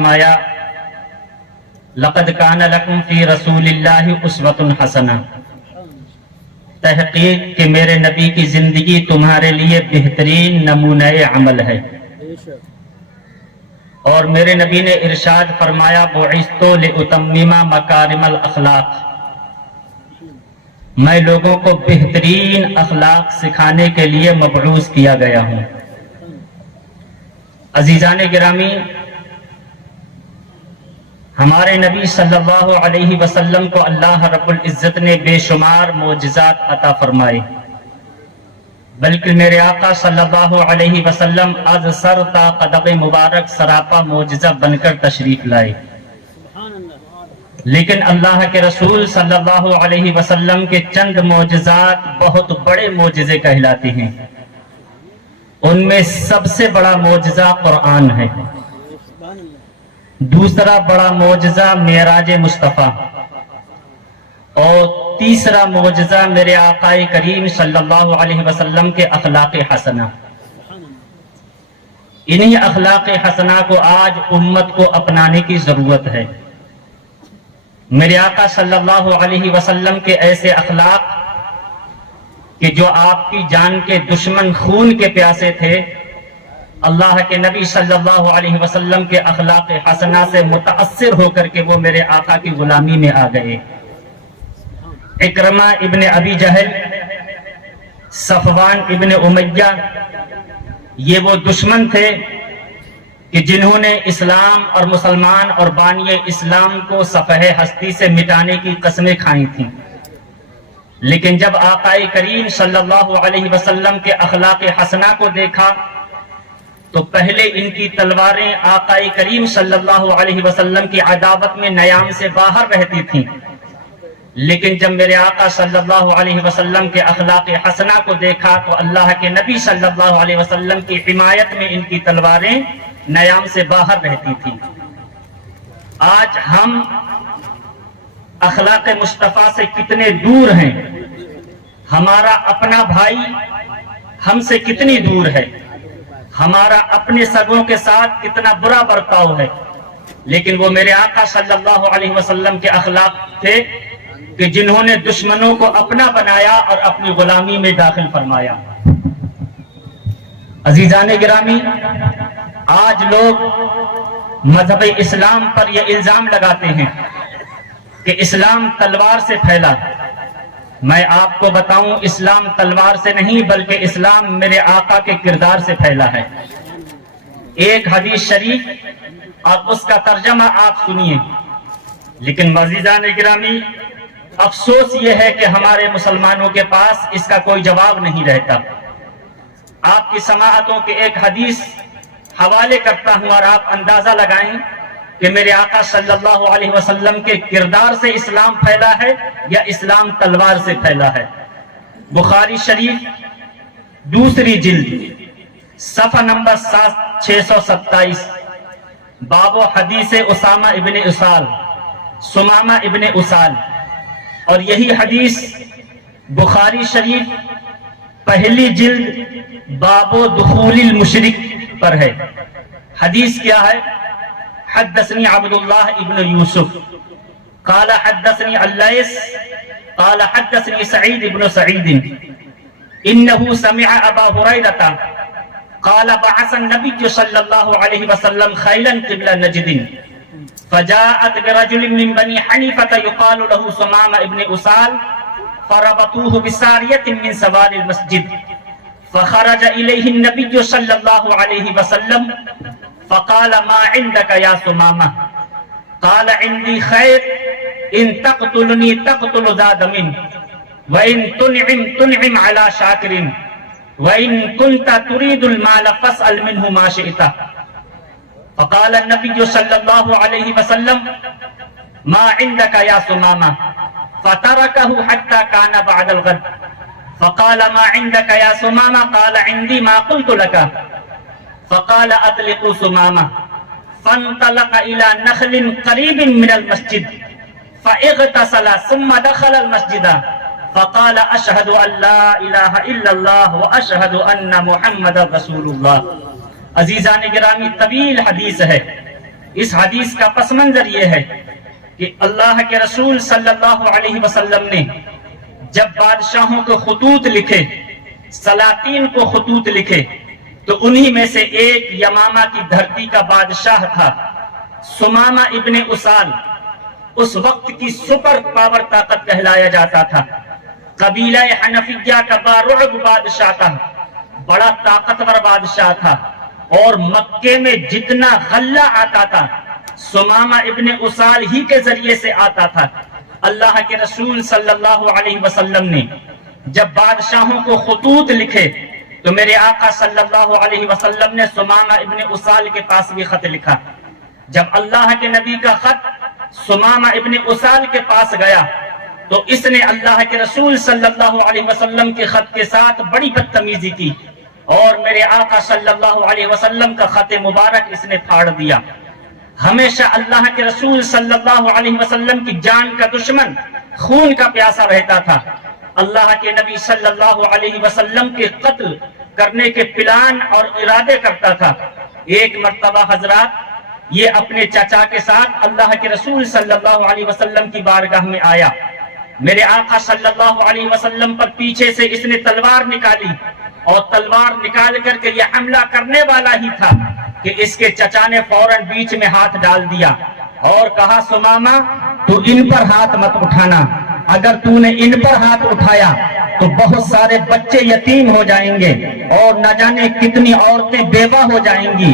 فرمایا لقد کان لکم فی رسول اللہ اسوۃ حسنہ، تحقیق کہ میرے نبی کی زندگی تمہارے لیے بہترین نمونہ عمل ہے۔ اور میرے نبی نے ارشاد فرمایا بعثت لأتمم مکارم الاخلاق، میں لوگوں کو بہترین اخلاق سکھانے کے لیے مبعوث کیا گیا ہوں۔ عزیزان گرامی، ہمارے نبی صلی اللہ علیہ وسلم کو اللہ رب العزت نے بے شمار معجزات عطا فرمائے، بلکہ میرے آقا صلی اللہ علیہ وسلم از سر تا قدم مبارک سراپا معجزہ بن کر تشریف لائے، لیکن اللہ کے رسول صلی اللہ علیہ وسلم کے چند معجزات بہت بڑے معجزے کہلاتے ہیں۔ ان میں سب سے بڑا معجزہ قرآن ہے، دوسرا بڑا معجزہ معراج مصطفیٰ، اور تیسرا معجزہ میرے آقا کریم صلی اللہ علیہ وسلم کے اخلاق حسنہ۔ انہی اخلاق حسنہ کو آج امت کو اپنانے کی ضرورت ہے۔ میرے آقا صلی اللہ علیہ وسلم کے ایسے اخلاق کہ جو آپ کی جان کے دشمن خون کے پیاسے تھے، اللہ کے نبی صلی اللہ علیہ وسلم کے اخلاق حسنہ سے متاثر ہو کر کے وہ میرے آقا کی غلامی میں آ گئے۔ اکرمہ ابن ابی جہل، صفوان ابن امیہ، یہ وہ دشمن تھے کہ جنہوں نے اسلام اور مسلمان اور بانی اسلام کو صفحہ ہستی سے مٹانے کی قسمیں کھائی تھیں، لیکن جب آقا کریم صلی اللہ علیہ وسلم کے اخلاق حسنہ کو دیکھا تو پہلے ان کی تلواریں آقا کریم صلی اللہ علیہ وسلم کی عداوت میں نیام سے باہر رہتی تھیں، لیکن جب میرے آقا صلی اللہ علیہ وسلم کے اخلاق حسنہ کو دیکھا تو اللہ کے نبی صلی اللہ علیہ وسلم کی حمایت میں ان کی تلواریں نیام سے باہر رہتی تھیں۔ آج ہم اخلاق مصطفیٰ سے کتنے دور ہیں، ہمارا اپنا بھائی ہم سے کتنی دور ہے، ہمارا اپنے سگوں کے ساتھ کتنا برا برتاؤ ہے، لیکن وہ میرے آقا صلی اللہ علیہ وسلم کے اخلاق تھے کہ جنہوں نے دشمنوں کو اپنا بنایا اور اپنی غلامی میں داخل فرمایا۔ عزیزان گرامی، آج لوگ مذہب اسلام پر یہ الزام لگاتے ہیں کہ اسلام تلوار سے پھیلا۔ میں آپ کو بتاؤں، اسلام تلوار سے نہیں بلکہ اسلام میرے آقا کے کردار سے پھیلا ہے۔ ایک حدیث شریف اور اس کا ترجمہ آپ سنیے۔ لیکن عزیزان گرامی، افسوس یہ ہے کہ ہمارے مسلمانوں کے پاس اس کا کوئی جواب نہیں رہتا۔ آپ کی سماعتوں کے ایک حدیث حوالے کرتا ہوں اور آپ اندازہ لگائیں کہ میرے آقا صلی اللہ علیہ وسلم کے کردار سے اسلام پھیلا ہے یا اسلام تلوار سے پھیلا ہے۔ بخاری شریف دوسری جلد صفحہ نمبر 627، باب و حدیث اسامہ ابن اسال، سمامہ ابن اسال، اور یہی حدیث بخاری شریف پہلی جلد باب و دخول المشرک پر ہے۔ حدیث کیا ہے؟ حدثني عبد الله ابن يوسف قال حدثني الليث قال حدثني سعيد بن سعيد إنه سمع أبا هريرة قال بعث النبي صلى الله عليه وسلم خيلا قبل نجد فجاءت برجل من بني حنيفة يقال له سمامة ابن أسال فربطوه بسارية من سوار المسجد فخرج إليه النبي صلى الله عليه وسلم فقال ما عندك يا سمامة؟ قال عندي خير، إن تقتلني تقتل ذا دم، وإن تنعم على شاكر، وإن كنت تريد المال فاسأل منه ما شئت۔ فقال النبي صلى الله عليه وسلم ما عندك يا سمامة؟ فتركه حتى كان بعد الغد فقال ما عندك يا سمامة؟ قال عندي ما قلت لك۔ فقال اطلقوا سمامة، فانطلق الى نخل قريب من المسجد فاغتسل ثم دخل المسجد فقال اشهد ان لا اله الا الله واشهد ان محمد رسول اللہ۔ عزیزان گرامی، طویل حدیث ہے، اس حدیث کا پس منظر یہ ہے کہ اللہ کے رسول صلی اللہ علیہ وسلم نے جب بادشاہوں کو خطوط لکھے، سلاطین کو خطوط لکھے، تو انہی میں سے ایک یمامہ کی دھرتی کا بادشاہ تھا سمامہ ابن اسال، اس وقت کی سپر پاور طاقت کہلایا جاتا تھا، قبیلہ حنفیہ کا بارعب بادشاہ تھا، بڑا طاقتور بادشاہ تھا، اور مکے میں جتنا غلہ آتا تھا سمامہ ابن اسال ہی کے ذریعے سے آتا تھا۔ اللہ کے رسول صلی اللہ علیہ وسلم نے جب بادشاہوں کو خطوط لکھے تو میرے آقا صلی اللہ علیہ وسلم نے سمامہ ابن اسال کے پاس بھی خط لکھا۔ جب اللہ کے نبی کا خط سمامہ ابن اسال کے پاس گیا تو اس نے اللہ کے رسول صلی اللہ علیہ وسلم کے خط کے ساتھ بڑی بدتمیزی کی، اور میرے آقا صلی اللہ علیہ وسلم کا خط مبارک اس نے پھاڑ دیا۔ ہمیشہ اللہ کے رسول صلی اللہ علیہ وسلم کی جان کا دشمن، خون کا پیاسا رہتا تھا، اللہ کے نبی صلی اللہ علیہ وسلم کے قتل کرنے کے پلان اور ارادے کرتا تھا۔ ایک مرتبہ حضرات یہ اپنے چچا کے ساتھ اللہ کے رسول صلی اللہ علیہ وسلم کی بارگاہ میں آیا، میرے آقا صلی اللہ علیہ وسلم پر پیچھے سے اس نے تلوار نکالی، اور تلوار نکال کر کے یہ حملہ کرنے والا ہی تھا کہ اس کے چچا نے فوراً بیچ میں ہاتھ ڈال دیا اور کہا سمامہ تو ان پر ہاتھ مت اٹھانا، اگر تو نے ان پر ہاتھ اٹھایا تو بہت سارے بچے یتیم ہو جائیں گے اور نہ جانے کتنی عورتیں بیوہ ہو جائیں گی،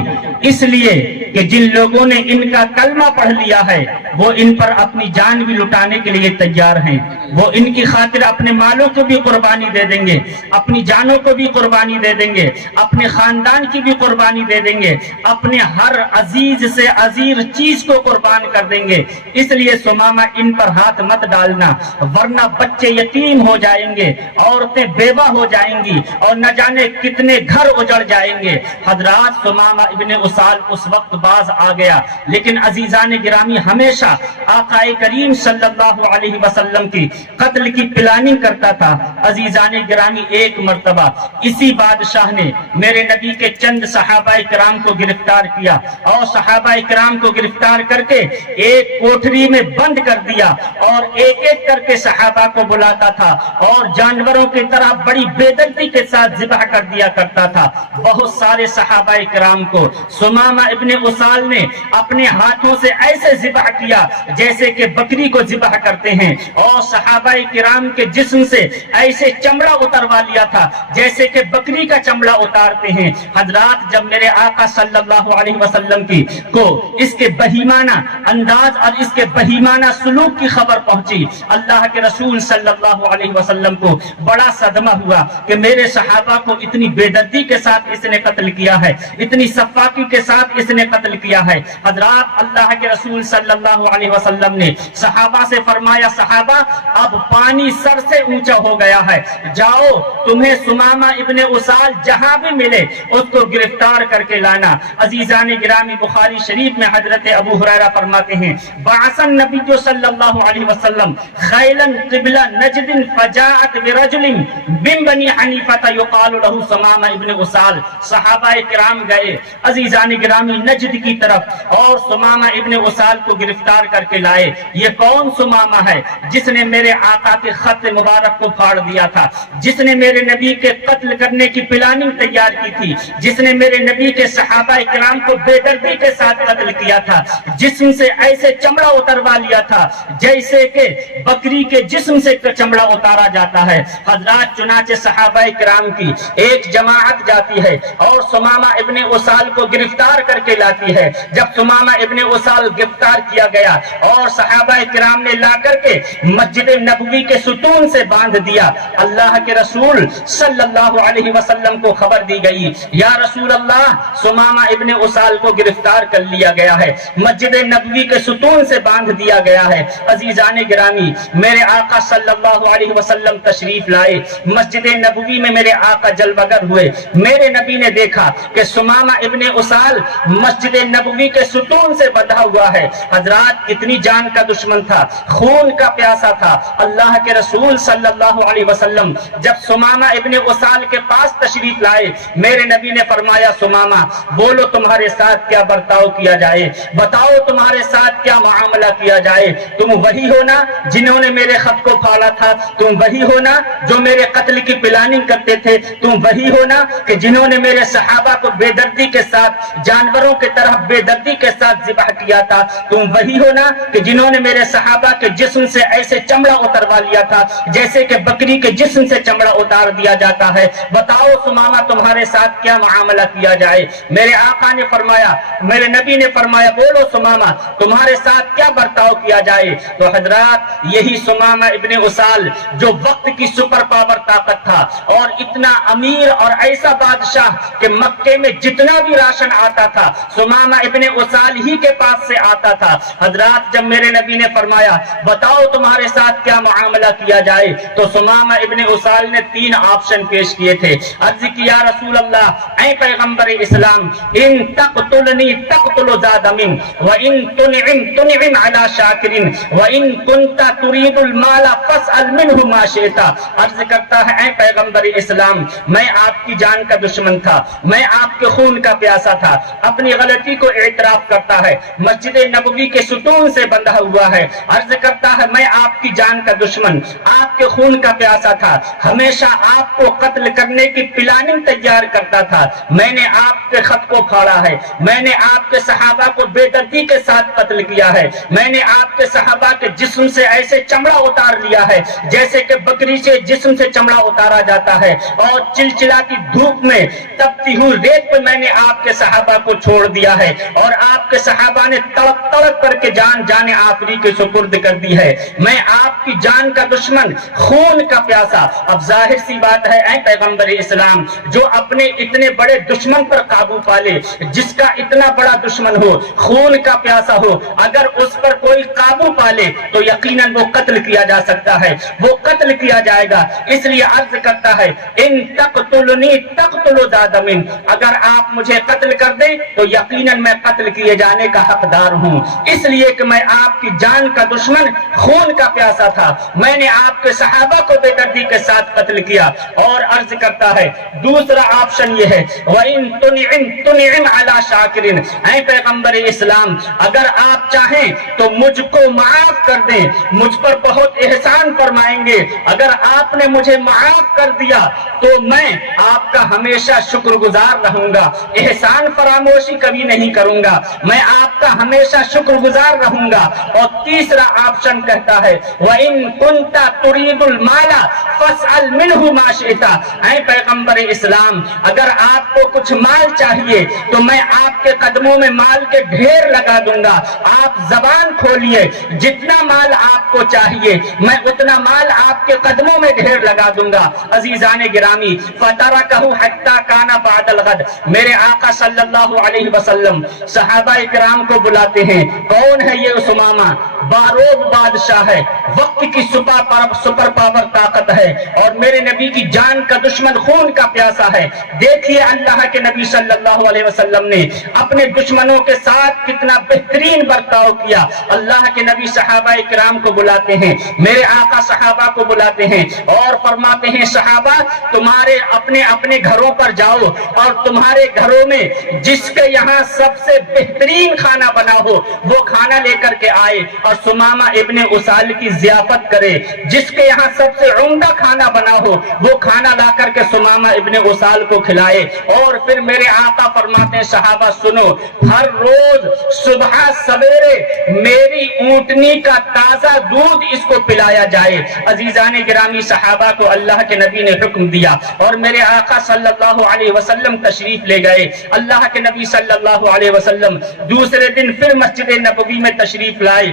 اس لیے کہ جن لوگوں نے ان کا کلمہ پڑھ لیا ہے وہ ان پر اپنی جان بھی لٹانے کے لیے تیار ہیں، وہ ان کی خاطر اپنے مالوں کو بھی قربانی دے دیں گے، اپنی جانوں کو بھی قربانی دے دیں گے، اپنے خاندان کی بھی قربانی دے دیں گے، اپنے ہر عزیز سے عزیز چیز کو قربان کر دیں گے، اس لیے سمامہ ان پر ہاتھ مت ڈالنا ورنہ بچے یتیم ہو جائیں گے، عورتیں بیوہ ہو جائیں گی اور نہ جانے کتنے گھر اجڑ جائیں گے۔ حضرات سمامہ ابن اسال اس وقت باز آ گیا، لیکن عزیزان گرامی ہمیشہ آقا کریم صلی اللہ علیہ وسلم کی قتل کی پلاننگ کرتا تھا۔ عزیزان گرامی ایک مرتبہ اسی بادشاہ نے میرے نبی کے چند صحابہ کرام کو گرفتار کیا اور صحابہ کرام کو گرفتار کر کے ایک کوٹری میں بند کر دیا اور ایک ایک کر کے صحابہ کو بلاتا تھا اور جانوروں کی طرح بڑی بے دردی کے ساتھ ذبح کر دیا کرتا تھا۔ بہت سارے صحابہ کرام کو سمامہ ابن اسال نے اپنے ہاتھوں سے ایسے ذبح کیا جیسے کہ بکری کو ذبح کرتے ہیں، اور صحابہ کرام کے جسم سے ایسے چمڑا اتروا لیا تھا جیسے کہ بکری کا چمڑا اتارتے ہیں۔ حضرات جب میرے آقا صلی اللہ علیہ وسلم کو اس کے بہیمانہ انداز اور اس کے بہیمانہ سلوک کی خبر پہنچی، اللہ کے رسول صلی اللہ علیہ وسلم کو بڑا صدمہ ہوا کہ میرے صحابہ کو اتنی بے دردی کے ساتھ اس نے قتل کیا ہے، اتنی صفاقی کے ساتھ اس نے قتل کیا ہے۔ حضرات اللہ کے رسول صلی اللہ علیہ وسلم نے صحابہ سے فرمایا صحابہ اب پانی سر سے اونچا ہو گیا ہے، جاؤ تمہیں سمامہ ابن اسال جہاں بھی ملے اس کو گرفتار کر کے لانا۔ عزیزان گرامی بخاری شریف میں حضرت ابو ہریرہ فرماتے ہیں بعث النبی صلی اللہ علیہ وسلم خیلا قبل نجد فجاءت برجل من بنی حنیفہ یقال له سمامہ ابن اسال، صحابہ کرام گئے عزیزان گرامی نجد کی طرف اور سمامہ ابن اسال کو گرفتار کر کے لائے۔ یہ کون سمامہ ہے جس نے میرے آقا کے خط مبارک کو پھاڑ دیا تھا، جس نے میرے نبی کے قتل کرنے کی پلاننگ تیار کی تھی، جس نے میرے نبی کے صحابہ کرام کو بے دردی کے ساتھ قتل کیا تھا، جسم سے ایسے چمڑا اتروا لیا تھا جیسے کہ بکری کے جسم سے چمڑا اتارا جاتا ہے۔ حضرات چنانچہ صحابہ کرام کی ایک جماعت جاتی ہے اور سمامہ ابن اسال کو گرفتار کر کے لاتی ہے۔ جب سمامہ ابن اسال گرفتار کیا گیا اور صحابہ کرام نے لا کر کے مسجد نبوی کے ستون سے باندھ دیا، اللہ کے رسول صلی اللہ علیہ وسلم کو خبر دی گئی یا رسول اللہ سمامہ ابن اسال کو گرفتار کر لیا گیا ہے، مسجد نبوی کے ستون سے باندھ دیا گیا ہے۔ عزیزان گرامی میرے آقا صلی اللہ علیہ وسلم تشریف لائے، مسجد نبوی میں میرے آقا جلوگر ہوئے، میرے نبی نے دیکھا کہ سمامہ ابن اسال وصال مسجد نبوی کے ستون سے بندھا ہوا ہے۔ حضرات کتنی جان کا دشمن تھا، خون کا پیاسا تھا۔ اللہ کے رسول صلی اللہ علیہ وسلم جب سمامہ ابن وصال کے پاس تشریف لائے، میرے نبی نے فرمایا سمامہ بولو تمہارے ساتھ کیا برتاؤ کیا جائے، بتاؤ تمہارے ساتھ کیا معاملہ کیا جائے۔ تم وہی ہو نا جنہوں نے میرے خط کو پھاڑا تھا، تم وہی ہو نا جو میرے قتل کی پلاننگ کرتے تھے، تم وہی ہو نا کہ جنہوں نے میرے صحابہ کو بے دردی کے ساتھ جانوروں کی طرح بے دردی کے ساتھ ذبح کیا تھا، تم وہی ہو نا کہ جنہوں نے میرے صحابہ کے جسم سے ایسے چمڑا اتروا لیا تھا جیسے کہ بکری کے جسم سے چمڑا اتار دیا جاتا ہے۔ بتاؤ سمامہ تمہارے ساتھ کیا معاملہ کیا جائے۔ میرے آقا نے فرمایا، میرے نبی نے فرمایا بولو سمامہ تمہارے ساتھ کیا برتاؤ کیا جائے۔ تو حضرات یہی سمامہ ابن وصال جو وقت کی سپر پاور طاقت تھا اور اتنا امیر اور ایسا بادشاہ کہ مکے میں جتنا بھی راشن آتا تھا سمامہ ابن وصال ہی کے پاس سے آتا تھا۔ حضرات جب میرے نبی نے فرمایا بتاؤ تمہارے ساتھ کیا معاملہ کیا جائے تو سمامہ ابن وصال نے 3 آپشن پیش کیے تھے۔ عرض کیا رسول اللہ اے پیغمبر اسلام ان تقتلنی تقتل ذا من وان تنعم تنعم على شاکر وان كنت تريد المال فاسأل منه ما شئت۔ عرض کرتا ہے اے پیغمبر اسلام میں آپ کی جان کا دشمن تھا، میں آپ کے خون کا پیاسا تھا، اپنی غلطی کو اعتراف کرتا ہے، مسجد نبوی کے ستون سے بندھا ہوا ہے۔ عرض کرتا ہے میں آپ کی جان کا دشمن، آپ کے خون کا پیاسا تھا، ہمیشہ آپ کو قتل کرنے کی پلاننگ تیار کرتا تھا۔ میں نے آپ کے خط کو پھاڑا ہے، میں نے آپ کے صحابہ کو بے دردی کے ساتھ قتل کیا ہے، میں نے آپ کے صحابہ کے جسم سے ایسے چمڑا اتار لیا ہے جیسے کہ بکری سے جسم سے چمڑا اتارا جاتا ہے، اور چلچلاتی دھوپ میں تپتی ہوئی ریت پہ میں نے آپ کے صحابہ کو چھوڑ دیا ہے، اور آپ کے صحابہ نے تڑپ تڑپ کر کے جان آخری کے سپرد کر دی ہے۔ میں آپ کی جان کا دشمن، خون کا پیاسا۔ اب ظاہر سی بات ہے اے پیغمبر اسلام جو اپنے اتنے بڑے دشمن پر قابو پالے، جس کا اتنا بڑا دشمن ہو، خون کا پیاسا ہو، اگر اس پر کوئی قابو پالے تو یقیناً وہ قتل کیا جا سکتا ہے، وہ قتل کیا جائے گا۔ اس لیے عرض کرتا ہے ان تقتلنی تقتل ذا من، اگر آپ مجھے قتل کر دیں تو یقیناً میں قتل کیے جانے کا حقدار ہوں، اس لیے کہ میں آپ کی جان کا دشمن، خون کا پیاسا تھا، میں نے آپ کے صحابہ کو بے دردی کے ساتھ قتل کیا۔ اور عرض کرتا ہے دوسرا آپشن یہ ہے وَإِن تُنْعِمْ تُنْعِمْ عَلَى شَاكِرٍ، اے پیغمبر اسلام اگر آپ چاہیں تو مجھ کو معاف کر دیں، مجھ پر بہت احسان فرمائیں گے، اگر آپ نے مجھے معاف کر دیا تو میں آپ کا ہمیشہ شکر گزار رہوں گا، احسان فراموشی کبھی نہیں کروں گا، میں آپ کا ہمیشہ شکر گزار رہوں گا۔ اور تیسرا آپشن کہتا ہے وَإِن كُنْتَ تُرِيدُ الْمَالَ فَاسْأَلْ مِنْهُ مَا شِئْتَ، اے پیغمبر اسلام اگر آپ کو کچھ مال چاہیے تو میں آپ کے قدموں میں مال کے ڈھیر لگا دوں گا، آپ زبان کھولیے، جتنا مال آپ کو چاہیے میں اتنا مال آپ کے قدموں میں ڈھیر لگا دوں گا۔ عزیزان گرامی فَتَرَكَهُ حَتَّى كَانَ بَعْدَ الْغَدْ، میرے آقا صلی اللہ علیہ وسلم صحابہ کرام کو بلاتے ہیں، کون ہے یہ سمامہ؟ باروب بادشاہ ہے، وقت کی سپر پاور طاقت ہے، اور میرے نبی کی جان کا دشمن، خون کا پیاسا ہے۔ دیکھیے اللہ کے نبی صلی اللہ علیہ وسلم نے اپنے دشمنوں کے ساتھ کتنا بہترین برتاؤ کیا۔ اللہ کے نبی صحابہ کرام کو بلاتے ہیں، میرے آقا صحابہ کو بلاتے ہیں اور فرماتے ہیں صحابہ تمہارے اپنے اپنے گھروں پر جاؤ اور تمہارے گھروں میں جس کے یہاں سب سے بہترین کھانا بنا ہو وہ کھانا لے کر کے آئے اور سمامہ ابن وصال کی ضیافت کرے، جس کے یہاں سب سے عمدہ کھانا بنا ہو وہ کھانا لا کر کے سمامہ ابن وصال کو کھلائے۔ اور پھر میرے آقا فرماتے ہیں صحابہ سنو، ہر روز صبح سویرے میری اونٹنی کا تازہ دودھ اس کو پلایا جائے۔ عزیزان گرامی صحابہ کو اللہ کے نبی نے حکم دیا اور میرے آقا صلی اللہ علیہ وسلم تشریف لے گئے۔ اللہ کے نبی صلی اللہ علیہ وسلم دوسرے دن پھر مسجد نبوی میں تشریف لائے۔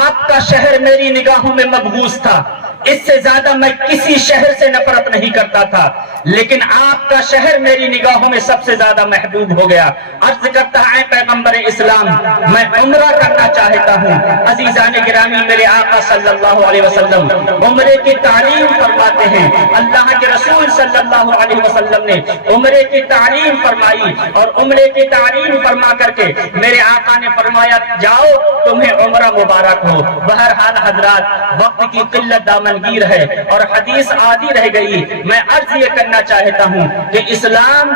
آپ کا شہر میری نگاہوں میں مبغوض تھا، اس سے زیادہ میں کسی شہر سے نفرت نہیں کرتا تھا، لیکن آپ کا شہر میری نگاہوں میں سب سے زیادہ محبوب ہو گیا۔ عرض کرتا ہے پیغمبر اسلام میں عمرہ کرنا چاہتا ہوں۔ عزیزان گرامی، میرے آقا صلی اللہ علیہ وسلم عمرے کی تعلیم فرماتے ہیں، اللہ کے رسول صلی اللہ علیہ وسلم نے عمرے کی تعلیم فرمائی، اور عمرے کی تعلیم فرما کر کے میرے آقا نے فرمایا جاؤ تمہیں عمرہ مبارک ہو۔ بہرحال حضرات، وقت کی قلت دامنگیر ہے اور حدیث آدھی رہ گئی، میں عرض یہ کرنا چاہتا ہوں کہ اسلام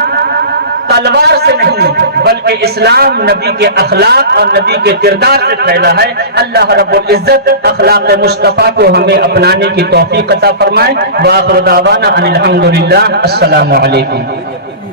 تلوار سے نہیں بلکہ اسلام نبی کے اخلاق اور نبی کے کردار سے پھیلا ہے۔ اللہ رب العزت اخلاق مصطفیٰ کو ہمیں اپنانے کی توفیق عطا فرمائے۔ وآخر دعوانا ان الحمدللہ۔ السلام علیکم۔